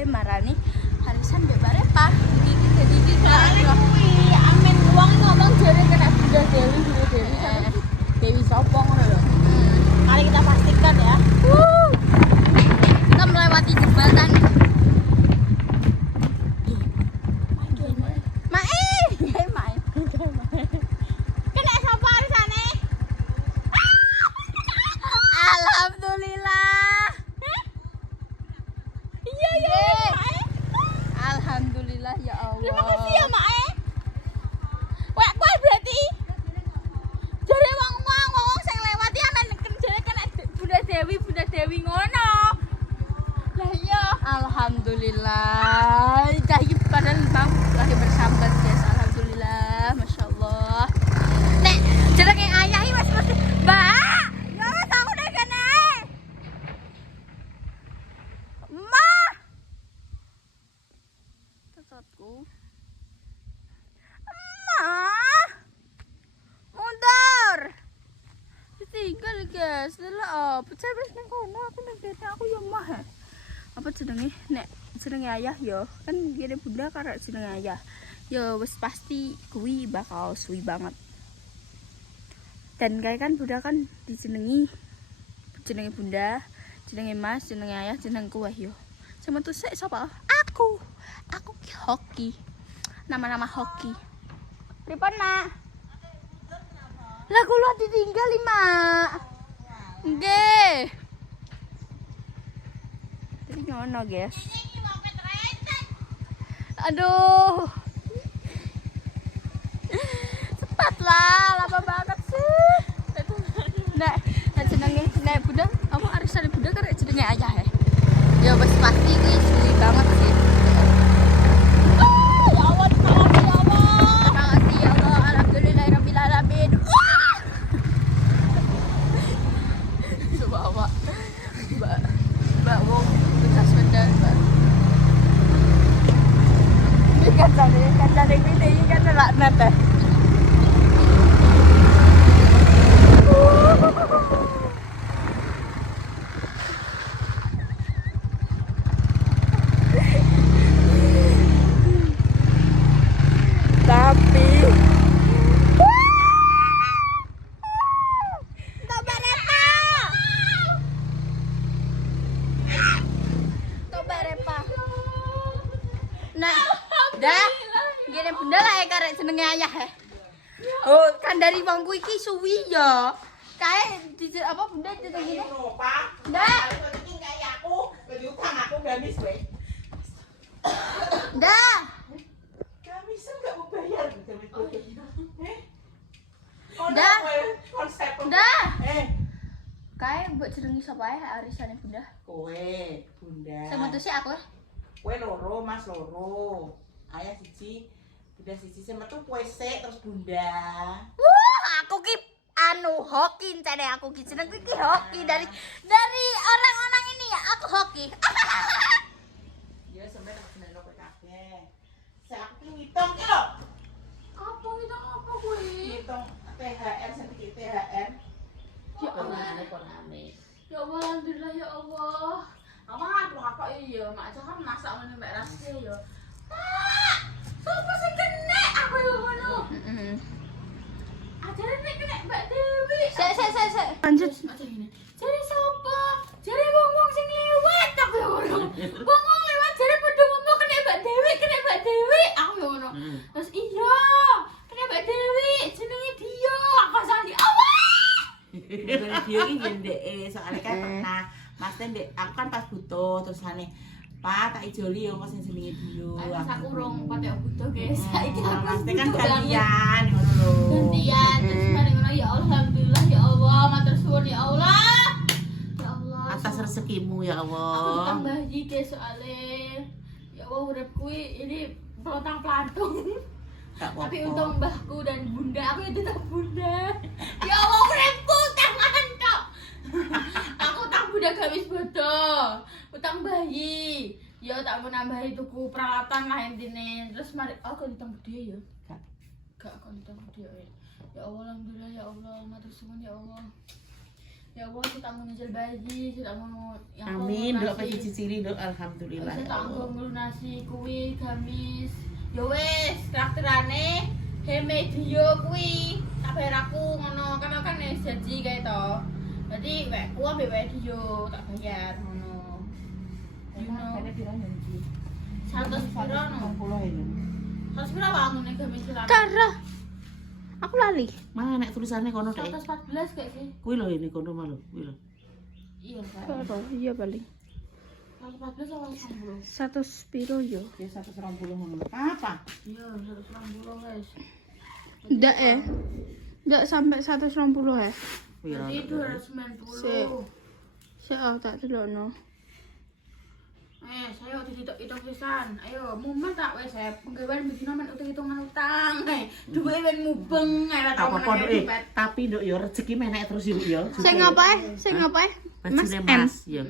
kabeh marani harisan mbek Mbak Repa. Iki dadi iki kuwi amin wong ngomong jare kena Bunda Dewi Dewi sapa ngono lho. Mari kita pastikan ya. Kita melewati jembatan. Kena sapa arisane? Alhamdulillah. Iya ya, Mae. Alhamdulillah ya Allah. Terima kasih ya, Mae. Wek kowe berarti jare wong sing lewat ya men jare kena Bunda Dewi ngono. Lah iya. Alhamdulillah. Kayak padahal bang lagi bersahabat guys. Alhamdulillah, masya Allah. Nek jenenge ayah iki wis mesti Mbak. Ya wis aku nek kene. Ma. Tetotku. Ma. Mundur. Ditinggal guys. Lah apa cewek nang kono aku nek aku ya mah. Apa jenenge nek jenenge ayah yo kan gini bunda karena jenenge ayah yo wis pasti kuwi bakal suwi banget dan kayak kan bunda kan dijenengi jenenge bunda jenenge mas jenenge ayah jeneng kuwe yo sama tuh sik sapa aku ki hoki nama-nama hoki pripun mak lah kula ditinggal mak nggih jadi ngono guys. Aduh. Cepat lah, lama banget sih. Nek jenenge nek Bunda, apa arisan Bunda kan jenenge ayah ya. Ya wis pasti iki suwi banget sih. Ya Allah, terima kasih ya Allah. Terima kasih ya Allah, alhamdulillahirabbil alamin. Coba awak. Mbak wong bekas benda, Mbak. Kancane ini kan laknat ya. Tapi Mbak Repa. Nah, dah. Gini bunda lah ya karek jenenge ayah ya. Oh, kan dari bangku iki suwi ya. Kayak di apa bunda jeneng gini. Dah. Kayak aku, utang aku gamis weh. Dah. Gamis enggak mau bayar gitu. Dah. Konsep. Dah. Kayak buat jenengi sapa ya arisane bunda? kowe, bunda. Saya mau sih aku. Kowe loro, mas loro. Ayah siji, bunda siji sing metu kowe sik terus bunda. Aku ki anu hoki encene aku ki jenengku ki hoki dari orang-orang ini ya aku hoki. Ya sampe tak seneng kowe kabeh. Saya aku ngitung ki lho. Apa kita apa kuwi? Ngitung THR sing THR. Ya Allah. Ya Allah, alhamdulillah ya Allah. Apa kok iya, mak aja kan masak ngene mbak Rasya ya. Mak, sopo sing kena aku yo ngono. Ajare nek kena Mbak Dewi. Sik. Lanjut. Aja ngene. Jare sopo? Jare wong-wong sing lewat aku yo ngono. Wong-wong lewat jare padha ngomong kena Mbak Dewi. Aku yo ngono. Terus iya, kena Mbak Dewi, jenenge dia. Aku sandi Allah. Video ini jendek soalnya kan pernah Mas Tendek, aku kan pas butuh terus ane Pak tak ijoli yo Mas jenenge Dio. Pas aku urung patek butuh guys. Saiki aku Mas kan gantian ngono lho. gantian terus mari ngono ya alhamdulillah ya Allah, matur suwun ya Allah. Ya Allah. Atas rezekimu ya Aku Allah. tambah guys soalnya ya Allah urip kuwi ini pelotang pelantung. Gak Tapi apa-apa. untung mbahku dan bunda, aku itu tak bunda. Ya Allah uripku tangan tok. Aku utang bunda gamis bodoh, utang bayi. Ya tak mau nambahi tuku peralatan lah intine. Terus mari aku ditang dia ya. Gak aku ditang dia ya. Ya Allah alhamdulillah ya Allah, matur suwun ya Allah. Ya Allah, kita mau nyicil bayi, kita mau Amin, Dok, pasti cicili, Dok. Alhamdulillah. Saya tak mau ngelunasi kuwi gamis. Ya wis, traktirane Hemedio kuwi tak bayar aku ngono. Kan wis janji kae to. Dadi wek ku ambek Wedio tak bayar ngono. You know. Ada piro janji? 100 piro no? 150 ini. 100 piro wangune gamis lan? Cara. Aku lali. Mana nek tulisannya kono, Dek? 114 kayak sih. Kuwi lho ini kono malu, kuwi lho. Iya, Kak. Karo, iya paling. 114 sama 110. 100 piro yo? Ya 120 ngono. Apa? Iya, 160 guys. Ndak Ndak sampai 120 ya. Piro? Jadi 290. Saya tak delokno. Saya hitung pisan. Ayo, mumet tak wes saya penggawean begini men hitung-hitungan utang. Duwe ben mubeng ora tau Apa pondok meneh. tapi Dok ya rezeki menek terus ibu ya. Saya ngapain? Saya ngapain? Mas M. Mas ya.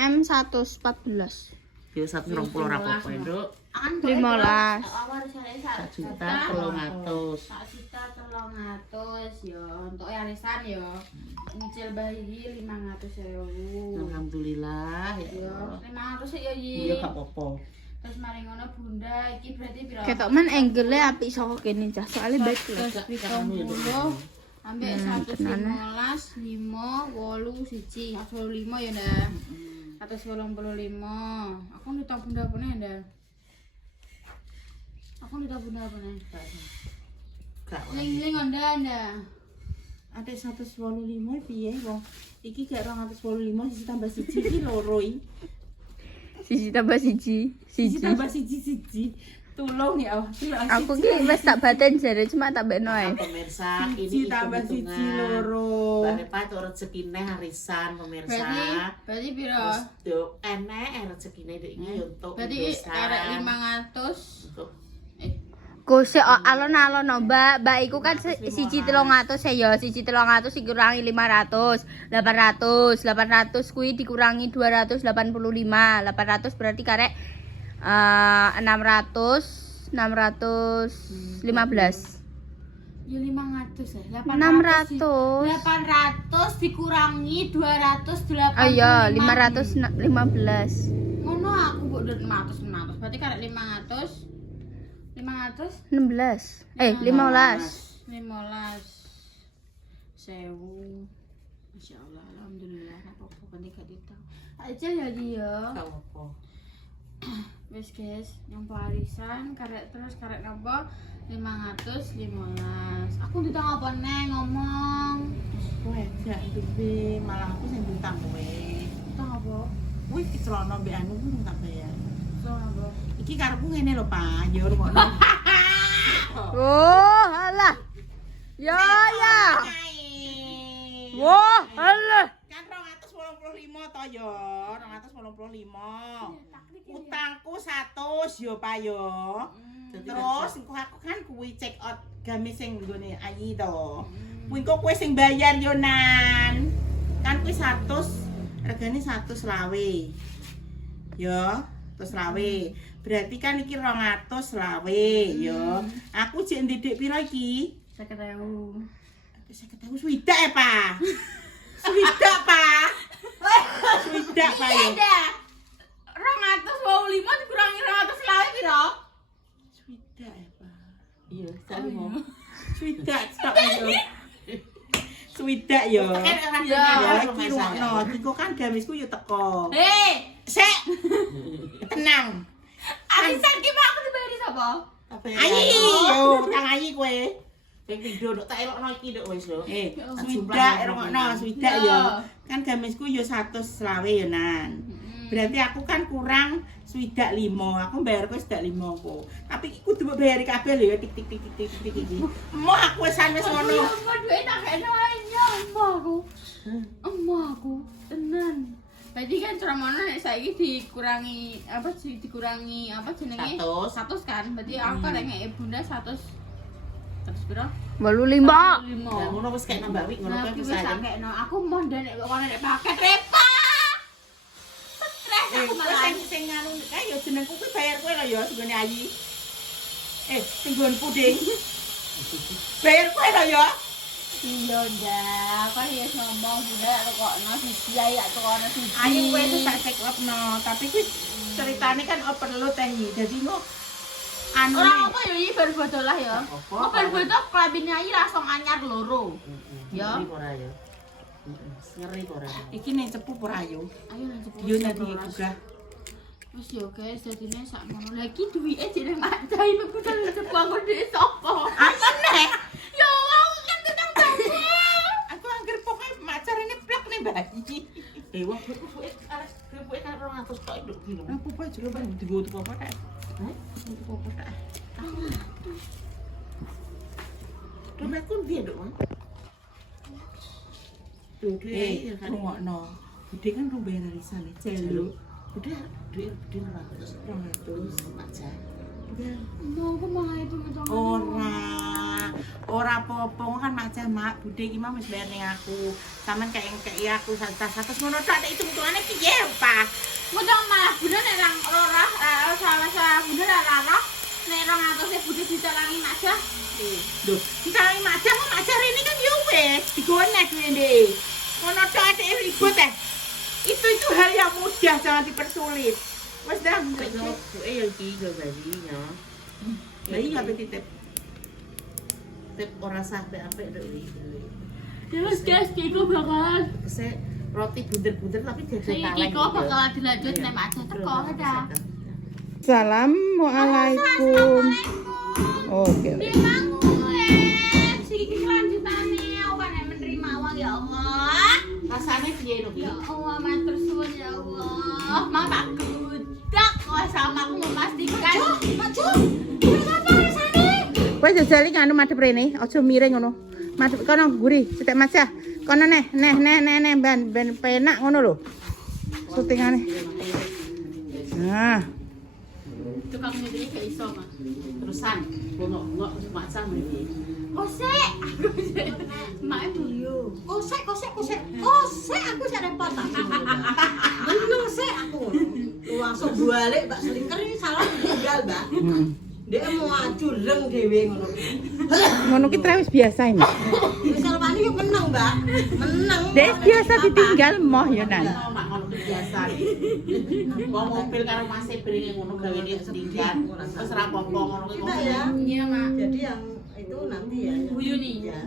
M 114. Ya 120 ora apa-apa, Dok. An 15. awal saya 1.300.000. 1.300.000 ya untuk arisan ya. Nyicil bayi 500.000. Alhamdulillah ya. Ya, 500 ya Ya Yi. gak apa-apa. Terus mari ngono Bunda iki berarti piro? Ketok men angle apik saka kene cah. Soale baik lho. 130 ambek 115 5 8 1 105 ya ndak. 185. Aku nitang Bunda apa nih ndak? Aku nitang Bunda apa nih? Gak Ling ndak. ada 185 piye wong iki gak 285 siji tambah siji iki loro iki Siji tambah siji. siji tambah siji tolong ya Allah Aku ki wis tak baten jare cuma tak bekno ae. pemirsa Siji ini tambah siji hitung-hitungan. loro. Mbak Repa tuh rezekine harisan pemirsa Berarti piro? terus tuh enek rezekine dek iki untuk Berarti indosan, arek 500. untuk Ku se alon-alon no, Mbak. Mbak iku kan siji 300 ya, siji 300 dikurangi 500, 800 kuwi dikurangi 285. 800 berarti karek 615. Ya 500 ya. 600. 800 dikurangi 285. Oh iya, 515. Ngono aku mbok 500. Berarti karek 500. 500 16. 15. 15 sewu. Masya Allah, alhamdulillah. Apa-apa kan gak ditang. Aja ya dia. gak apa Wes guys, yang warisan karek terus karek napa 515. Aku ditang apa neng ngomong. kowe gak duwe malah aku sing utang kowe Ditang apa? wih iki celana mbek anu ku tak bayar Ditang apa? iki karepku ngene lho Pak ya rungokno Oh, alah. Ya ya. Wah, alah. kan 285 to ya 285 utangku 100 yo Pak yo terus engko aku kan kuwi check out gamis sing nggone Ayi to kuwi engko kowe sing bayar yo Nan kan kuwi 100 regane 100 lawe yo terus lawe berarti kan iki 200 lawe yo aku jek ndidik piro iki 50.000. 50.000 swidak ya Pak swidak Pak swidak Pak yo Ada 225 dikurangi 200 lawe piro? swidak ya Pak iya tadi mau swidak tok yo swidak yo Ya, ya iki rungokno iki kan gamisku yo teko Hei, sik tenang arisan ki Pak aku dibayari sapa? Ayi yo utang Ayi kowe ping pindho nduk tak elokno iki nduk wis lho swidak rungokno swidak yo kan gamisku yo 100 lawe yo Nan berarti aku kan kurang swidak 5 aku bayar kowe swidak 5 kok tapi iki kudu mbok bayari kabeh lho ya tik tik tik tik tik iki mau aku wis ngono Apa duit tak kena ae emakku tenan. Berarti kan ceramana nek saiki dikurangi apa sih dikurangi apa jenenge 100. 100 kan. Berarti aku kan ngeke Bunda 100 piro? 85. ya ngono wis kek nambah wik ngono kowe Nah, wis wis ae sakno. Aku mau ndek kok nek paket repa. Stres aku malah. sing nganu kae yo jenengku kuwi bayar kowe lho ya senggone Ayi sing nggonku ding bayar kowe lho ya Iya ndak, kan ya ngomong bunda tukokno siji ae tak tukokno siji. Ayo kowe itu tak check up no, tapi kuwi ceritane kan overload teh iki. Dadi engko anu Ora apa ya iki baru bodol lah ya. Apa? Kok baru bodol klambine ae langsung anyar loro. Ya. Ngeri ora ya. Ngeri ora. iki ning cepu ora ayo. Ayo nang cepet. Yo nanti gugah. Wis yo guys, dadine sak ngono. Lah iki duwike jere mak cai metu nang cepet aku dhek sapa. Ayo nek. Ya wong kan tetang bayi. Aku angger pokoke macarane plak nih bayi. Wah, kerupuk kan 200 tok nduk kilo. Aku pokoke juga bang digo tuku apa kae. Hah? Tuku apa kae. Dompetku piye, Nduk? Tuh, Rungokno. Bude kan rung bayar arisane celu. Udah, duit 200 aja. Udah. Mau aku mau itu betul. Ora apa-apa kan macam mak bude iki mah wis bayar ning aku. Saman kayak aku 100 ngono tok hitung-hitungane piye, Pak? Mudah malah bunda nek nang ora salah bunda ora nek 200 bunda ditalangi aja. Lho, kita macam macam ini kan yo wis digonek ngene. Ngono tok atik ribut Itu hal yang mudah, jangan dipersulit. Wes dah, Buke ya iki yo bayinya. bayi kabeh titip. Tip ora sah apik nduk iki. Terus guys, Kiko bakalan Kese roti bunder-bunder tapi dadi kaleng. Kiko bakalan dilanjut nek aja teko ta. Assalamualaikum. Oke. Siki kelanjutane awan nek menerima uang ya Allah. Rasane piye lho Ya iki? Allah, matur suwun ya Allah. Mang tak gudak kok sama aku memastikan. Maju. Kenapa rasane? Kowe jajali nganu madhep rene, aja miring ngono. Madhep kono gurih, sithik macah. Kono neh ben penak ngono lho. Syutingane. Nah, Tukang nyedri gak iso, Mas. Terusan bongok-bongok macam iki. Kosek. Mak dulu. Kosek aku sak repot tak. Meneng sik aku. Langsung balik Mbak Sliker ini salah tinggal, Mbak. Dia mau ajureng dhewe ngono. ngono ki wis biasa ini. Wis arepane yo meneng, Mbak. Meneng. Dek biasa ditinggal moh ya nan. Mak ngono biasa iki. Wong mobil karo masih bringe ngono gawe dia setinggal. Wis ra apa-apa ngono ki. Kita ya. Iya, Mak. Jadi yang itu nanti ya. Bu Yuni. Ya.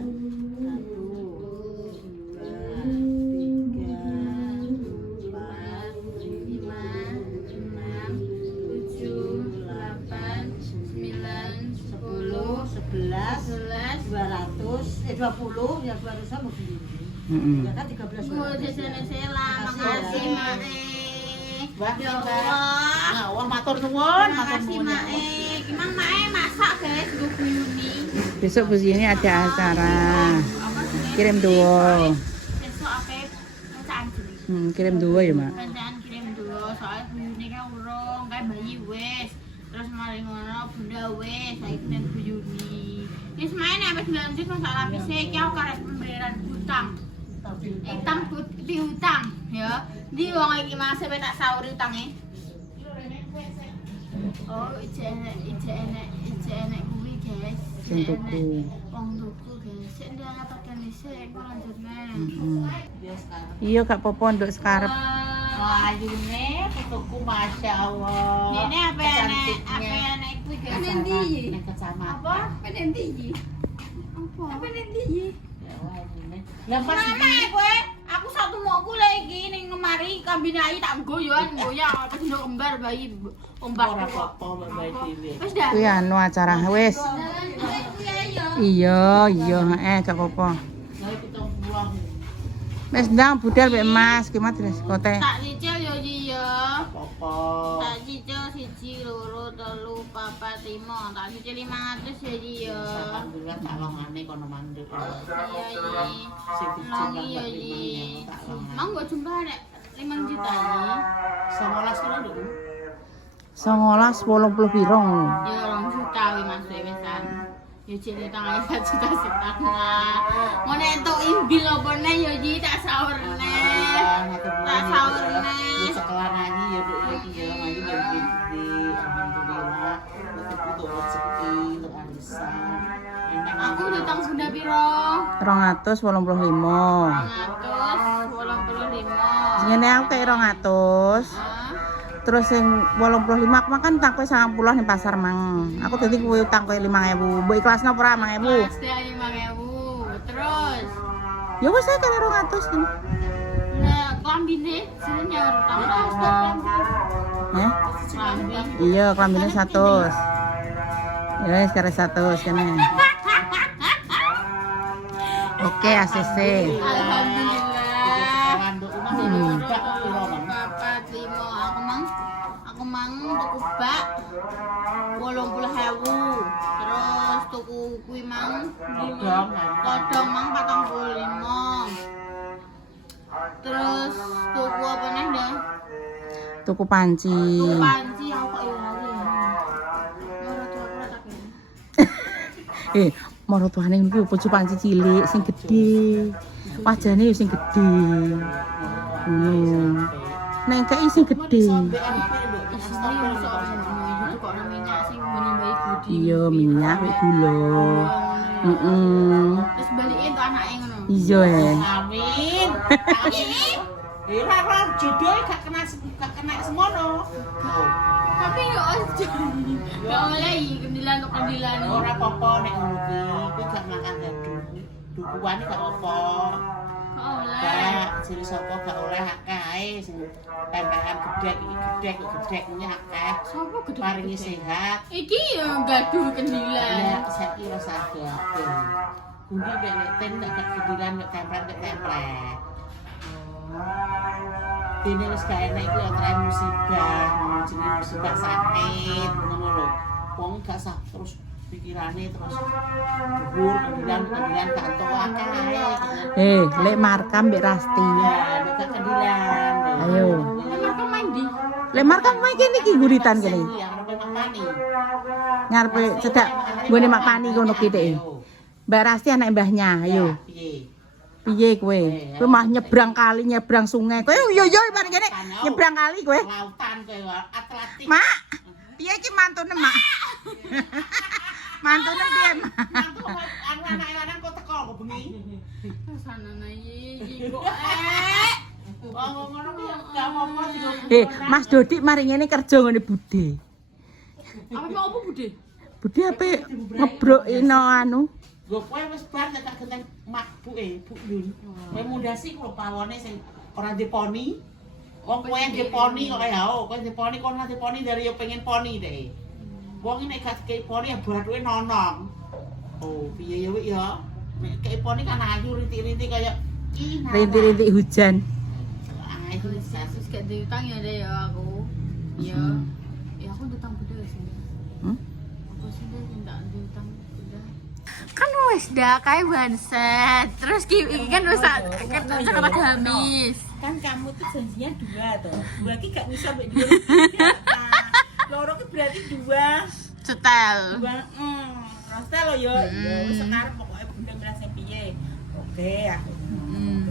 20 ya 200 sama begini. Ya kan 13 Bu jasane sela, makasih, Mak. Wah, Ya Mbak. Allah. Nah, wah matur nuwun, matur Makasih, nuwun. Mak. Emang Mak masak, guys, Bu Yuni. Besok Bu Yuni ada acara. Apa sih? Kirim dua. Besok apa? Bacaan sini. Kirim dua ya, Mak. Bacaan kirim dulu, soalnya Bu Yuni kan urung, kayak bayi wes. Terus mari ngono bunda wes, saya kirim Bu Yuni. Ini semuanya sampai dilanjut masalah PC, kau karek pembayaran hutang. Hutang, ya. Di uang lagi masih tak sahur utangnya. Oh, enek kuwi guys. Sing tuku. Wong tuku guys. Sik ndak pakai listrik kok lanjutne. Iya gak apa-apa nduk sekarep. Wah, ayune putuku masyaallah. Ini apa Cantiknya. enek kuwi guys. Apa ndi? Nek kecamatan. Apa? Penenti iki. Apa? Penenti iki. Ya wah ayune. Lah pas Mama kowe, aku satu mokku lagi ning lemari kambine ayi tak goyoan goyang apa sendok kembar bayi ombak. ora apa-apa mbak dhewe. Wis dah. Kuwi anu acara wis. Iya, gak apa-apa. Lah pitung buang. Wis ndang budal mek Mas, ki Mas diskotek. Tak cicil yo iki ya. Apa? Tak cicil 1, 2, 3, 4, 5. Tak cicil 500 ya iki ya. Alhamdulillah tak longane kono mandek. Iya iki. Sing Longi ya iki. Mang gak jumlah nek 5 juta iki. 19 kilo lho. 19 80 piro ngono. Ya 2 juta wi Mas wesan. Ya cek tangan 1 juta setengah. Mau entuk imbil apa neh ya iki tak saurne. Tak saurne. Sekolah nyanyi ya Duk ya iki ya nyanyi ya gede. Alhamdulillah. Untuk rezeki, untuk arisan. Aku utang bunda piro? 285. 285. Ngene aku kayak 200. Terus yang 85 aku makan utang kowe 90 ning pasar mang. Aku dadi kowe utang kowe 5.000. Mbok ikhlasno ora 5.000? Pasti 5.000. Terus Ya wis saya kene 200 ini. nah klambine sini nyaur utang berapa? Ya. Klambi. Iya, klambine 100. Ya wis kare 100 kene. Oke, ACC. Alhamdulillah. Untuk rumah Loro, ini papat, limo. Aku mang tuku bak 80.000. Terus tuku kuwi mang kodong mang 45. Terus tuku apa nih dah? Tuku panci. Tuku panci aku kok ya lali. Ora tuku ora tak ya. Marotuane niku bojo panci cilik sing gedhe. Wajane sing gedhe. Nek kei sing gedhe. Iya, minyak wek gula. Terus balikin tuh anaknya ngono. Iya Amin. Ora jodoh gak kena semono. Tapi yo aja. Gak oleh kendilan untuk kendilan. Ora apa-apa nek ngono kuwi gak makan dadu. Dukuan gak apa. Gak oleh. Gak jere sapa gak oleh akeh ae sing tempelan gedhek iki gedhek akeh. Sopo gede Paringi sehat. Iki yo gaduh kendilan. Ya saiki ora sadar. Budi nek ten gak kedilan gak templek. Dene wis gak enak iki ora musibah, jenenge musibah sakit ngono lho. Wong gak sah terus pikirane terus dhuwur kendilan gak entuk akeh ae. lek Markam mbek Rasti. Ya, nek gak kendilan. Ayo. Mereka main di. Lek Markam main kene iki guritan kene. Yang arepe makani. Ngarepe cedak nggone mak pani kono ki dhek. Mbak Rasti anak mbahnya. Ayo. Piye? Piye kowe? Kowe mah nyebrang kali, nyebrang sungai. Kowe yo paling kene nyebrang kali kowe. Lautan kowe atletik. Mak, piye iki mantune, Mak? Mantune piye, Mak? Anak-anak kok teko kok bengi. Sana iki kok Oh, ngono ki gak apa-apa. Mas Dodi mari ngene kerja ngene Bude. Apa Bude? Bude ape ngebrokino anu. Lho kowe wis bar tak genteng makbuke, Bu Yun. Kowe mundasi kok pawone sing ora diponi. Wong kowe diponi kok ya, kowe diponi kok ora diponi dari yo pengen poni deh. Wong nek gak kei poni ya bathuke nonong. Oh, piye ya wik ya. Nek kei poni kan ayu rintik-rintik kaya Rintik-rintik hujan. Ayu Terus gak diutang ya deh ya aku. Ya. Ya aku diutang Bude sih. Aku sih ndak diutang Bude. Kan wis dah kae banset. Terus iki kan wis kata habis. Kan kamu tuh janjinya 2 toh. 2 ki gak bisa mbek dia. Loro ki berarti 2. Cetel. 2. Rasta lo yo. Wis sekarang pokoknya bunda ngerasa piye. Oke, aku.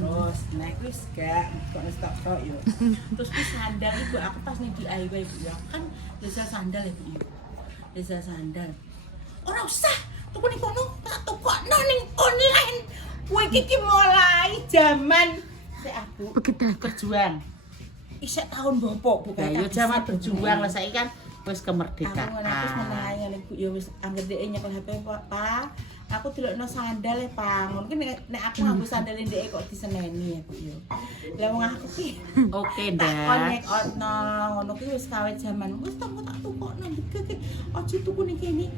Terus naik wis gak kok stok yo. Terus wis sandal iku aku pas ning DIY Bu ya. Kan desa sandal ya Bu. Desa sandal. Ora usah tuku ning kono, tak tukokno ning online. Kowe iki mulai zaman aku berjuang. Isek tahun bopo bukan. Ya yo jaman berjuang lah saiki kan wis Aku kemerdekaan. wis menawa ngene Bu ya wis anggere dhek nyekel HP Pak. Aku delokno sandal e Pak. Mungkin nek aku nganggo sandal ndek kok diseneni ya Bu ya. Lah wong aku ki Oke, tak Ndak. konek ono ngono ki wis kawit jaman. Wis tak tukokno iki aja tuku ning kene.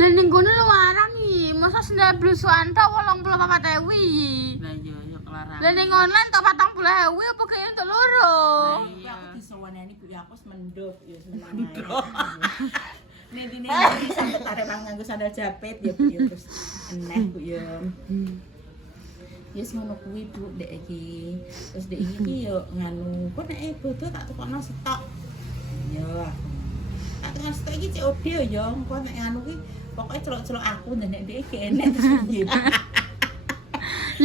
Lah ning kono larang iki. Masa sendal blusuan tok 84.000. Lah yo kelarang. Lah ning online tok 40.000 apa kaya untuk loro. Aku disowaneni Bu ya aku wis mendop ya seneng. Nek sampe tarik bang nganggo sandal japit ya Bu ya terus eneh Bu ya. Yes ngono kuwi Bu dek iki. Terus dek iki yo nganu, kok nek bodo tak tukokno stok. Ya. Tak tukokno stok iki COD yo, engko nek nganu ki pokoke celok-celok aku dan nek dek iki enek terus piye.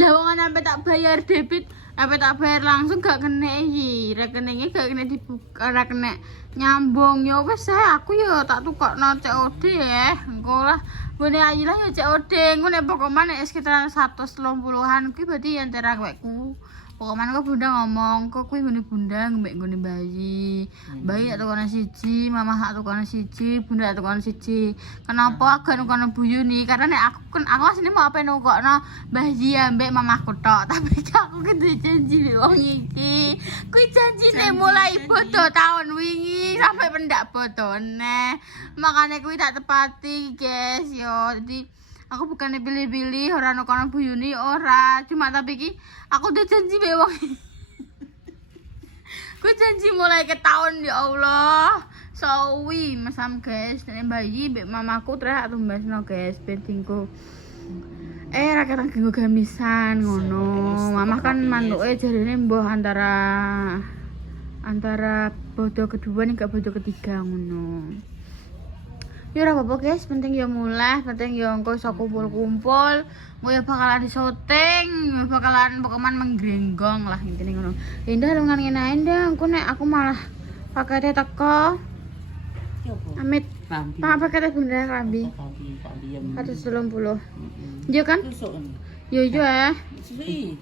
Lah wong sampe tak bayar debit Apa tak bayar langsung gak kena iki. Rekeningnya gak kena dibuka, ora kena nyambung. Ya wis aku ya tak tukokno COD ya. Engko lah ngene ayi lah ya COD. Engko nek Pokemon nek sekitaran 130-an kuwi berarti antara koweku. Pokoknya kok bunda ngomong, kok kuwi ngene bunda ngembek ngene bayi. Bayi tak tukone siji, mama tak tukone siji, bunda tak tukone siji. Kenapa agak tukone buyuni? Karena nek aku asline mau apa nukokno bayi ambek mamaku tok, tapi aku kudu janji nek wong iki. Kuwi janjine mulai bodo tahun wingi sampai pendak bodone. Makane kuwi tak tepati, guys, yo. Jadi aku bukannya pilih-pilih orang nukono buyuni ora, cuma tapi ki aku udah janji be wong. Gue janji mulai ke tahun ya Allah. Sawi masam guys, nek bayi mbek mamaku trek tumbasno guys pentingku. Ra ketang gamisan ngono. Mamah kan mantuke jarine mbah antara bodo kedua nih gak bodo ketiga ngono. Ya ora apa-apa guys, penting ya mulai, penting ya engko iso kumpul-kumpul, engko ya bakalan di syuting, bakalan Pokemon menggrenggong lah intine ngono. Indah dengan ngene ae ndah, engko nek aku malah pakete teko. Amit. Pak pakete bunda Rambi. Rambi. 130. Iya kan? Susuk. Yo yo Susui.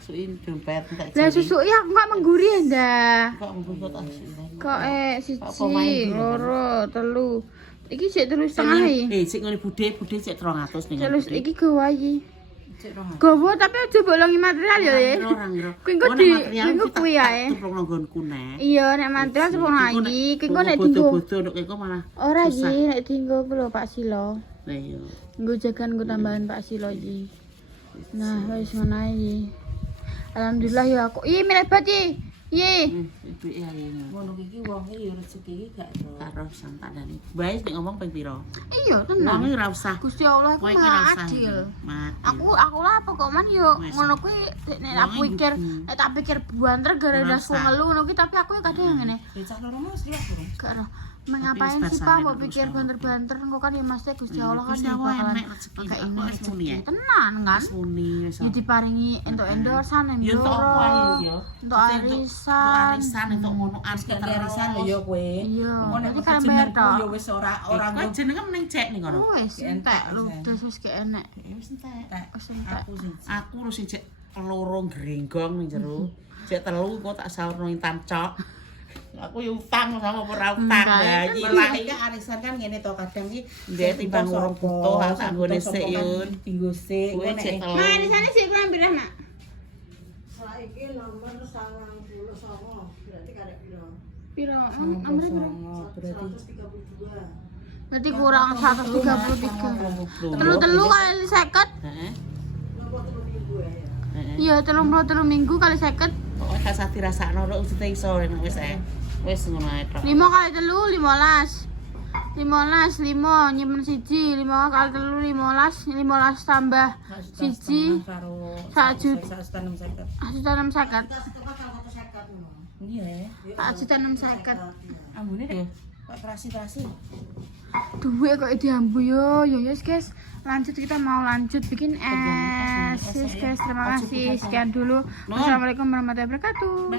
Suin dompet entek. Lah susu ya aku gak mengguri ya ndah. Kok mbok tak susu. Kok siji, loro, telu. Iki sik 3,5 iki. Sik ngene budhe sik 300 ning. Terus iki gawa iki. Sik 200. Gawa tapi aja bolongi material ya. Kuwi engko engko kuwi ae. Tuplok nggonku nek. Iya, nek material sepung lagi. Kuwi engko nek dinggo. Bodo-bodo nek engko malah. Ora iki, nek dinggo ku lho Pak Silo. Lah iya. Nggo jagan nggo tambahan Pak Silo iki. Nah, wis ngono ae iki. Alhamdulillah ya aku. Ih, mirip banget iki. Ye. Ibuke ae. Ngono iki wong iki ya rezeki iki gak Karo sangkadane. Bae nek ngomong ping pira? Iya, Wong tenang. iki ora usah. Gusti Allah ku Kowe iki maha ora usah. adil. Mati. Aku lah Pokemon yo ngono kuwi nek aku pikir tak pikir banter gara-gara Ngerasa. ngelu ngono kuwi tapi aku ya kadang ngene. Bocah loro mas liwat durung. Gak ero. Mengapain Tapi sih wis Pak basahan mau terus pikir sama. banter-banter engko kan ya Mas Gusti Allah kan Gusti yang Allah bakalan enek rezeki, pakai aku ini wis muni ya. tenan kan. Wis muni wis. Ya diparingi entuk-endorsan Ya untuk apa ae ya? Untuk arisan. Arisan untuk ngono Gak arisan lho ya kowe. Iya. Ngono Nanti nek kan bayar jenengku tok. ya wis ora Kok jenenge meneng cek ning ngono. Wis entek ludes wis gak enek. Wis entek. Wis entek. aku sing Aku lho sing cek loro grenggong ning jero. Cek telu kok tak saurno intan cok. Aku yo utang sama ora utang bayi lah iki arisan kan ngene to kadang iki Ndek timbang urung butuh aku anggone sik yun. Tinggo sik Kowe nek cek telu. Nah, di sana sih kurang pirah nak. saiki nomor 99 berarti karek piro? Piro? Nomor piro? Berarti 132. Berarti kurang 133. Telu kali 50. Heeh. Napa 3 minggu ya? Iya, 33 minggu kali 50. Pokoke gak usah dirasakno lho usute iso wis ae. Wis ngono ae tok. 5 kali 3 15. 5 nyimpen siji, 5 kali 3 15 tambah siji Karo 1 juta 150. 150. Iya. 150. Ambune deh. Pak terasi. Duit kok diambu yo. Yo yes guys. Lanjut kita mau lanjut bikin es. Yes guys, terima kasih. Sekian dulu. Wassalamualaikum warahmatullahi wabarakatuh.